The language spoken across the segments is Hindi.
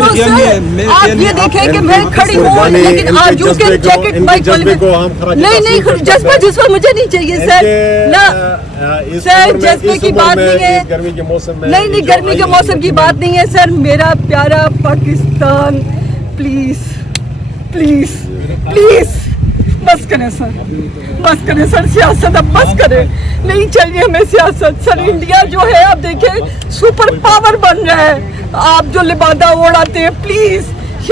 आप ये देखें कि मैं खड़ी हूँ, लेकिन आप you can check it my नहीं जज्बा मुझे नहीं चाहिए सर ना सर, जज्बे की बात नहीं है, गर्मी के मौसम में नहीं गर्मी के मौसम की बात नहीं है सर। मेरा प्यारा पाकिस्तान, प्लीज प्लीज प्लीज बस करें सर, बस करें सर, सियासत अब बस करें, नहीं चाहिए हमें सियासत सर। इंडिया जो है आप देखें सुपर पावर बन रहा है, आप जो लिबादा उड़ाते हैं प्लीज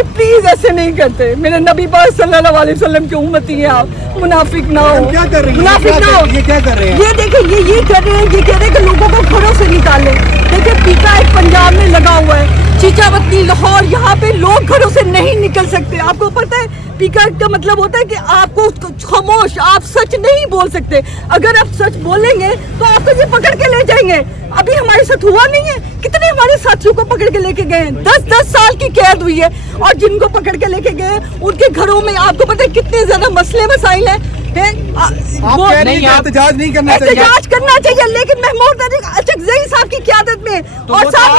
प्लीज ऐसे नहीं करते। मेरे नबी पाक सल्लल्लाहु अलैहि वसल्लम की उम्मती हैं आप, मुनाफिक ना हो, क्या कर रही हैं, मुनाफिक ना हो। ये क्या कर रहे हैं? ये देखिए ये कर रहे हैं, ये कह रहे हैं कि लोगों को घरों से निकालें। देखिए पीका एक पंजाब में लगा हुआ है, चीचावती लाहौर, यहाँ पे लोग घरों से नहीं निकल सकते। आपको पता है पीका का मतलब होता है कि आपको खामोश, आप सच नहीं बोल सकते। अगर आप सच बोलेंगे तो आपको ये पकड़ के ले जाएंगे। अभी हमारे साथ हुआ नहीं है, कितने हमारे साथियों को पकड़ के लेके गए हैं, 10-10 साल की कैद हुई है, और जिनको पकड़ के लेके गए उनके घरों में आपको पता है कितने ज्यादा मसले मसाइल हैं। आप कह रही हैं एहतजाज नहीं करना चाहिए, एहतजाज करना चाहिए, लेकिन महमूद अचकज़ई साहब की क़यादत में तो और साथ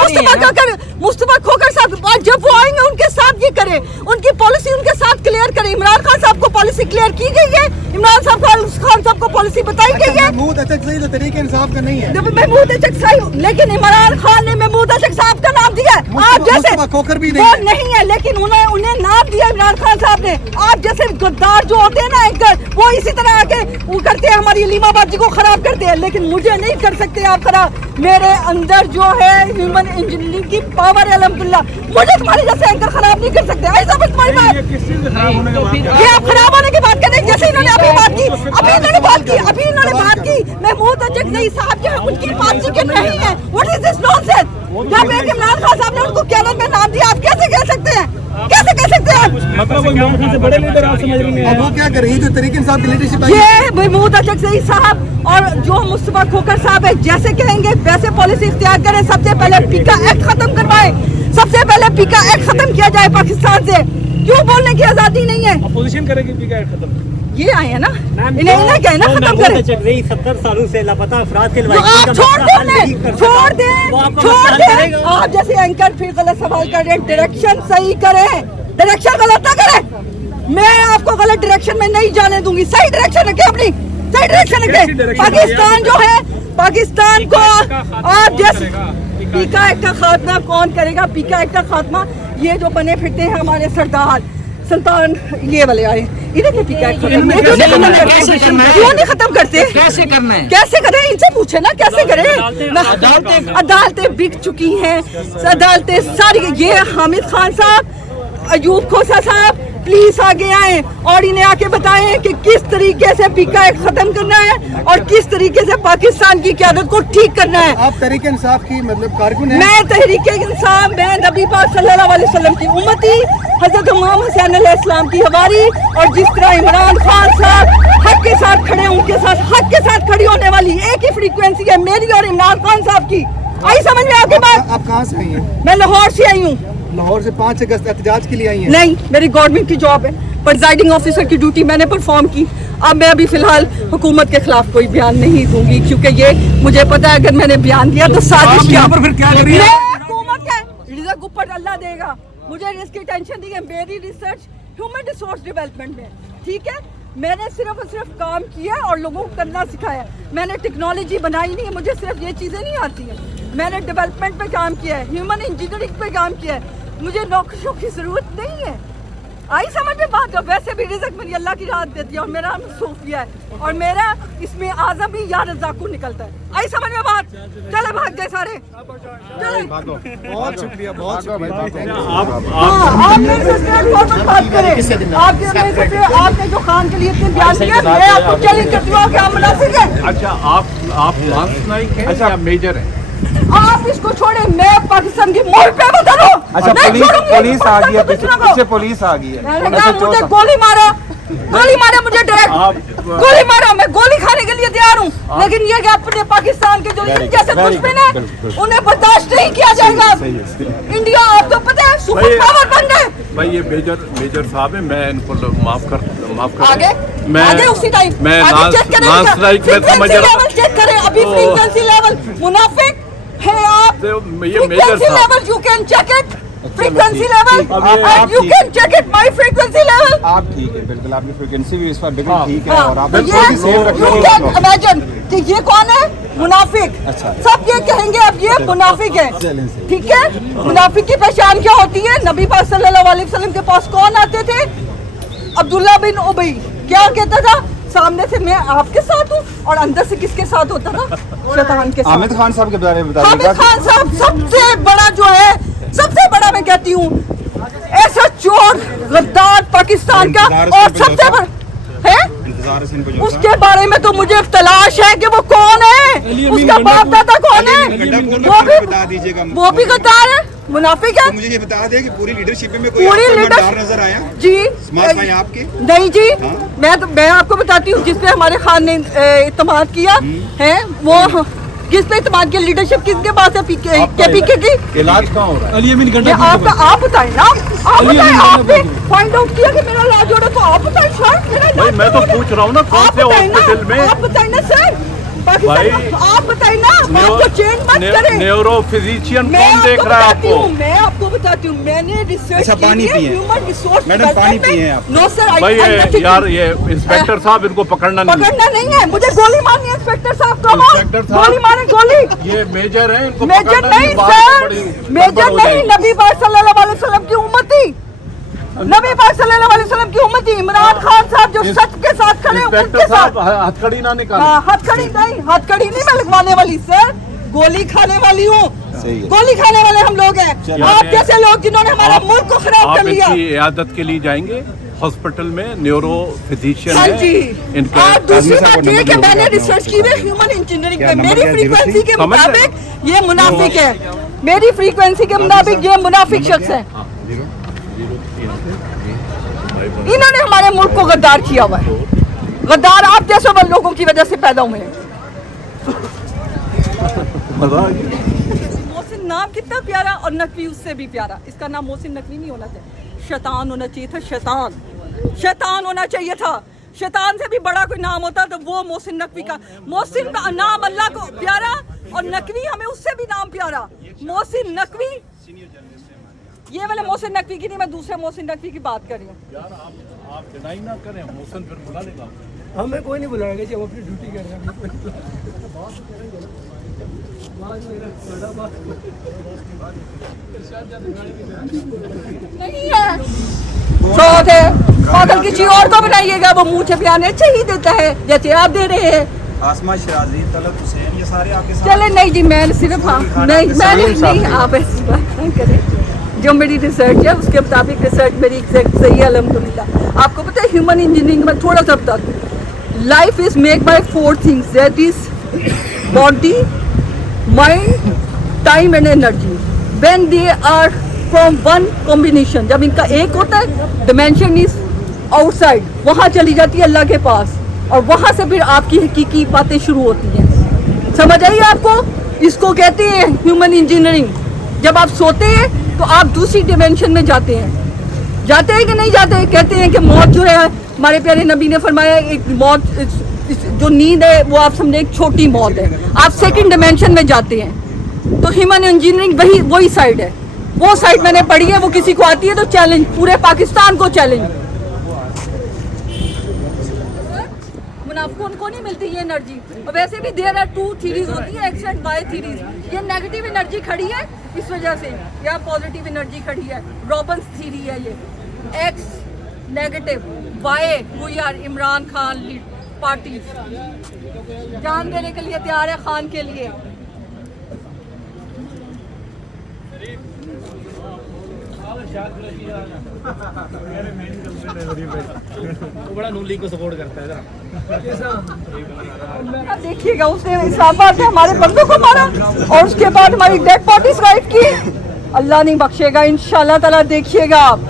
मुस्तफा खोखर साहब, जब वो आएंगे उनके साथ ये करें, उनकी पॉलिसी उनके साथ क्लियर करें। इमरान खान साहब को पॉलिसी क्लियर की गई है, इमरान खान साहब को पॉलिसी बताई गई है। महमूद अचकज़ई तो तरीके इंसाफ का नहीं है, महमूद अचकज़ई, लेकिन इमरान खान ने महमूद अचक साहब का नाम दिया है। आप जैसे खोखर भी नहीं है, लेकिन उन्हें नाम दिया इमरान खान साहब ने। आप जैसे गद्दार जो होते हैं ना एंकर, वो इसी तरह आके वो करते हैं, हमारी इलीमाबाद जी को खराब करते हैं, लेकिन मुझे नहीं कर सकते आप खराब। मेरे अंदर जो है ह्यूमन इंजीनियरिंग की पावर है अल्हम्दुलिल्लाह, मुझे तुम्हारे जैसे एंकर खराब नहीं कर सकते। ऐसा बस तुम्हारी बात, ये आप खराब होने की बात करें, जैसे इन्होंने अभी बात की, अभी इन्होंने बात की महमूद अचकज़ई साहब जो है उनकी पार्टी के नहीं है। What is this nonsense? जब एक इमरान खान साहब ने उनको क़यादत में नाम दिया, आप कैसे कह सकते हैं, कैसे कह सकते हैं? मतलब वो इमरान खान से बड़े लीडर आप समझ रही हैं? अब वो क्या कर रही है जो तरीके इंसाफ की लीडरशिप आई? ये महमूद अचकज़ई साहब और जो मुस्तफा खोखर साहब है, जैसे कहेंगे वैसे पॉलिसी इख्तियार करें। सबसे पहले पीका एक्ट खत्म करवाएं, सबसे पहले पीका एक्ट खत्म किया जाए पाकिस्तान से। क्यों बोलने की आजादी नहीं है? अपोजिशन करेगी पीका एक्ट खत्म, ये आए हैं ना, इन्हें कहना खत्म करें। 70 सालों से लापता अफराद के आप छोड़ दें। आप जैसे एंकर फिर गलत सवाल कर रहे हैं, डायरेक्शन सही करें, डायरेक्शन गलत ना करें। मैं आपको गलत डायरेक्शन में नहीं जाने दूंगी, सही डायरेक्शन रखें, अपनी सही डायरेक्शन रखें। पाकिस्तान जो है, पाकिस्तान को आप जैसे पीका एक्ट का खात्मा कौन करेगा? पीका एक्ट का खात्मा ये जो बने फिरते हैं हमारे सरदार सुल्तान, ये वाले आए, इन्हें क्या पीका एक्ट खत्म क्यों नहीं खत्म करते? कैसे करना है, कैसे करें? इनसे पूछे ना कैसे करें। अदालतें बिक चुकी हैं, अदालतें सारी। ये हामिद खान साहब, अयूब खोसा साहब प्लीज आगे आए और इन्हें आके बताएं कि किस तरीके से पीका एक्ट खत्म करना है और किस तरीके से पाकिस्तान की क़यादत को ठीक करना है। आप तहरीक इंसाफ की मतलब कारकुन हैं? मैं तहरीक इंसाफ, मैं नबी पाक सल्लल्लाहु अलैहि वसल्लम की उम्मती, हज़रत इमाम हुसैन अलैहिस्सलाम की हवारी, और जिस तरह इमरान खान साहब हक के साथ खड़े, उनके साथ हक के साथ खड़ी होने वाली एक ही फ्रीक्वेंसी है मेरी और इमरान खान साहब की। आई समझ में आपकी बात? आप कहाँ से आई हैं? मैं लाहौर से आई हूँ। लाहौर से 5 अगस्त एहतजाज के लिए आई हैं? नहीं, मेरी गवर्नमेंट की जॉब है, प्रिजाइडिंग ऑफिसर की ड्यूटी मैंने परफॉर्म की। अब मैं अभी फिलहाल हुकूमत के खिलाफ कोई बयान नहीं दूंगी, क्योंकि ये मुझे पता है अगर मैंने बयान दिया तो साजिश क्या पर फिर क्या कर रही है? हुकूमत का रिजल्ट ऊपर अल्लाह देगा, मुझे इसकी टेंशन नहीं है। मेरी रिसर्च ह्यूमन रिसोर्स डेवलपमेंट में, ठीक है, मैंने सिर्फ और सिर्फ काम किया और लोगों को करना सिखाया। मैंने टेक्नोलॉजी बनाई नहीं है, मुझे सिर्फ ये चीज़ें नहीं आती हैं। मैंने डेवलपमेंट पे काम किया है, ह्यूमन इंजीनियरिंग पे काम किया है, मुझे नौकरियों की ज़रूरत नहीं है। आई समझ में बात? वैसे भी रिज़्क़ मेरी अल्लाह की राहत देती है और मेरा नाम सूफिया है और मेरा इसमें आज़म ही या रज़्ज़ाक़ू निकलता है। आई समझ में बात? चले भाग गए सारे, चले। बहुत शुक्रिया, बहुत शुक्रिया। आप मेरे से स्ट्रेटफॉरवर्ड बात करें। आपने जो खान के लिए इतने बयान दिए, मैं आपको चैलेंज करती हूँ कि आप मुनाफिक हैं। अच्छा, आप लांस नाइक हैं या मेजर हैं? आप इसको छोड़े, मैं पाकिस्तान की मोड़ पे उतरूं। अच्छा, पुलिस आ गई है, पीछे पुलिस आ गई है। मुझे गोली मारा मुझे डायरेक्ट गोली मारा। मैं गोली खाने के लिए तैयार हूँ, लेकिन ये कि अपने पाकिस्तान के जो जैसे दुश्मन है उन्हें बर्दाश्त नहीं किया जाएगा। इंडिया आपको पता है सुपर पावर बन गए भाई। ये मेजर साहब है, मैं इनको माफ कर आगे मैं उसी टाइम मैं लांस नाइक में समझ रहा हूं। चेक करें अभी फ्रीक्वेंसी लेवल। मुनाफिक है आप, ये मेजर साहब, you can check it. frequency level and you can check it my frequency level. आप ठीक है, बिल्कुल आपकी फ्रीक्वेंसी भी इस पर बिल्कुल ठीक है हाँ, और आप तो बिल्कुल भी सेफ you रखेंगे। can imagine कि ये कौन है? मुनाफिक। अच्छा। सब ये कहेंगे अब ये मुनाफिक है, चलें सही। ठीक है? मुनाफिक की पहचान क्या होती है? नबी पाक सल्लल्लाहु अलैहि वसल्लम के पास कौन आते थे? अब्दुल्ला बिन उबई। क्या कहता था? सामने से मैं आपके साथ हूँ और अंदर से किसके साथ होता था? शैतान के साथ। हामिद खान साहब के बारे में हामिद बताइएगा। खान साहब सबसे बड़ा जो है, सबसे बड़ा मैं कहती हूँ ऐसा चोर गद्दार पाकिस्तान का, और सबसे बड़ा है उसके बारे में तो मुझे तलाश है कि वो कौन है, उसका बाप दादा कौन है, वो भी गद्दार है, मुनाफिक है। मुझे ये बता दें कि पूरी लीडरशिप में कोई पूरी आपको लीडर ईमानदार नजर आया? जी समाज भाई आपके? नहीं जी, मैं आपको बताती हूँ जिस पे हमारे खान ने इत्तेमाद किया है, वो किस पे इत्तेमाद किया? लीडरशिप किसके पास है? केपीके की। इलाज कहाँ हो रहा है? अली अमीन ये गंडा आपका, आप बताएं ना, आप बताएं, आपने फाइंड आउट किया कि मेरा इलाज हो रहा है, तो आप बताएं सर, मेरा इलाज भाई मैं तो हो रहा है। पूछ रहा हूँ ना कौन आप से बताएं ना, हॉस्पिटल में आप बताएं ना सर, भाई, आप बताएं ना, बात को चेंज मत करें। न्यूरो फिजिशियन मैं कौन देख रहा है आपको? मैं आपको बताती हूँ, मैंने रिसर्च अच्छा, पानी पिए। ह्यूमन रिसोर्स मैडम, पानी पिए आप। नो सर, भाई यार ये इंस्पेक्टर साहब इनको पकड़ना नहीं। पकड़ना नहीं है, मुझे गोली मारनी है इंस्पेक्टर साहब को, इंस्पेक्टर साहब। गोली मारे, गोली। ये मेजर है, इनको मेजर पकड़ना नहीं बात सर, बड़ी मेजर गड़बड़ हो नहीं, जाएगी। नबी पाक सल्लल्लाहु अलैहि वसल्लम की उम्मती, नबी पाक सल्लल्लाहु अलैहि वसल्लम की उम्मती इमरान खान साहब जो सच के साथ खड़े हैं, इंस्पेक्टर उनके साथ। साहब हथकड़ी ना निकाले। हाँ, हथकड़ी नहीं, हथकड़ी नहीं मैं लगवाने वाली सर, गोली खाने वाली हूँ। सही है। गोली खाने वाले हम लोग हैं, आप जैसे लोग जिन्होंने हमारा मुल्क को खराब कर आप लिया। इनकी इयादत के लिए जाएंगे हॉस्पिटल में, न्यूरो फिजिशियन हाँ है जी। इनका। और दूसरी बात ये कि मैंने रिसर्च की है ह्यूमन इंजीनियरिंग में, मेरी फ्रीक्वेंसी के समझ रहे हो? मुताबिक ये मुनाफिक है, मेरी फ्रीक्वेंसी के मुताबिक ये मुनाफिक शख्स है। इन्होंने हमारे मुल्क को गद्दार किया हुआ है, गद्दार आप जैसे लोगों की वजह से पैदा हुए हैं। मोहसिन नाम कितना प्यारा और नकवी उससे भी प्यारा, इसका नाम मोहसिन नकवी नहीं होना चाहिए, शैतान होना चाहिए था, शैतान होना चाहिए था। शैतान से भी बड़ा कोई नाम होता तो वो मोहसिन नकवी का। मोहसिन का नाम अल्लाह को प्यारा और नकवी हमें उससे भी नाम प्यारा। मोहसिन नकवी, ये वाले मोहसिन नकवी की नहीं, मैं दूसरे मोहसिन नकवी की बात कर रही हूँ। यार आप डिनाई ना करें, मोहसिन फिर बुला लेगा। हमें कोई नहीं बुलाएगा जी, हम अपनी ड्यूटी कर रहे हैं। नहीं है, शौक है, पागल किसी और को बनाइएगा, वो मुँह छपियाने अच्छा ही देता है जैसे आप दे रहे हैं। आसमा शराजी, तलब हुसैन, ये सारे आपके साथ? चले नहीं जी, मैं सिर्फ हाँ नहीं, आप ऐसी बात नहीं करें। जो मेरी रिसर्च है उसके मुताबिक रिसर्च मेरी एग्जैक्ट सही है अल्हम्दुलिल्लाह। आपको पता है ह्यूमन इंजीनियरिंग में थोड़ा सा बता दूँ, life is make by 4 things, that is body, mind, time and energy. When they are from one combination, जब इनका एक होता है, डिमेंशन इज आउटसाइड, वहाँ चली जाती है अल्लाह के पास, और वहाँ से फिर आपकी हकीकी बातें शुरू होती हैं। समझ आई आपको? इसको कहते हैं ह्यूमन इंजीनियरिंग। जब आप सोते हैं तो आप दूसरी डिमेंशन में जाते हैं कि नहीं जाते? कहते हैं कि मौत जो है, हमारे प्यारे नबी ने फरमाया, एक मौत, जो नींद है वो आप समझे एक छोटी मौत है, आप सेकंड डिमेंशन में जाते हैं। तो ह्यूमन इंजीनियरिंग वही साइड है, वो साइड मैंने पढ़ी है। वो किसी को आती है तो चैलेंज, पूरे पाकिस्तान को चैलेंज। मुनाफिकों को नहीं मिलती ये एनर्जी, और वैसे भी देयर आर 2 थीरीज होती है, एक्स एंड वाई थीरीज। ये नेगेटिव एनर्जी खड़ी है इस वजह से, या पॉजिटिव एनर्जी खड़ी है, रॉबिन्स थीरी है ये। X negative, Y we are Imran Khan lead party, जान देने के लिए तैयार है खान के लिए। वो बड़ा नून लीग को सपोर्ट करता है जरा। देखिएगा उसने इस्लामाबाद में हमारे बंदों को मारा और उसके बाद हमारी डेड बॉडीज राइट की। अल्लाह नहीं बख्शेगा इंशाल्लाह ताला। देखिएगा आप,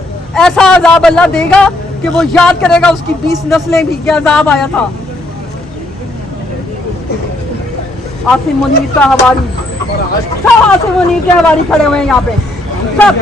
ऐसा अजाब अल्लाह देगा कि वो याद करेगा उसकी 20 नस्लें भी क्या अजाब आया था। आसिम मुनीर का हवारी, सब आसिम मुनीर के हवारी खड़े हुए हैं यहाँ पे सब।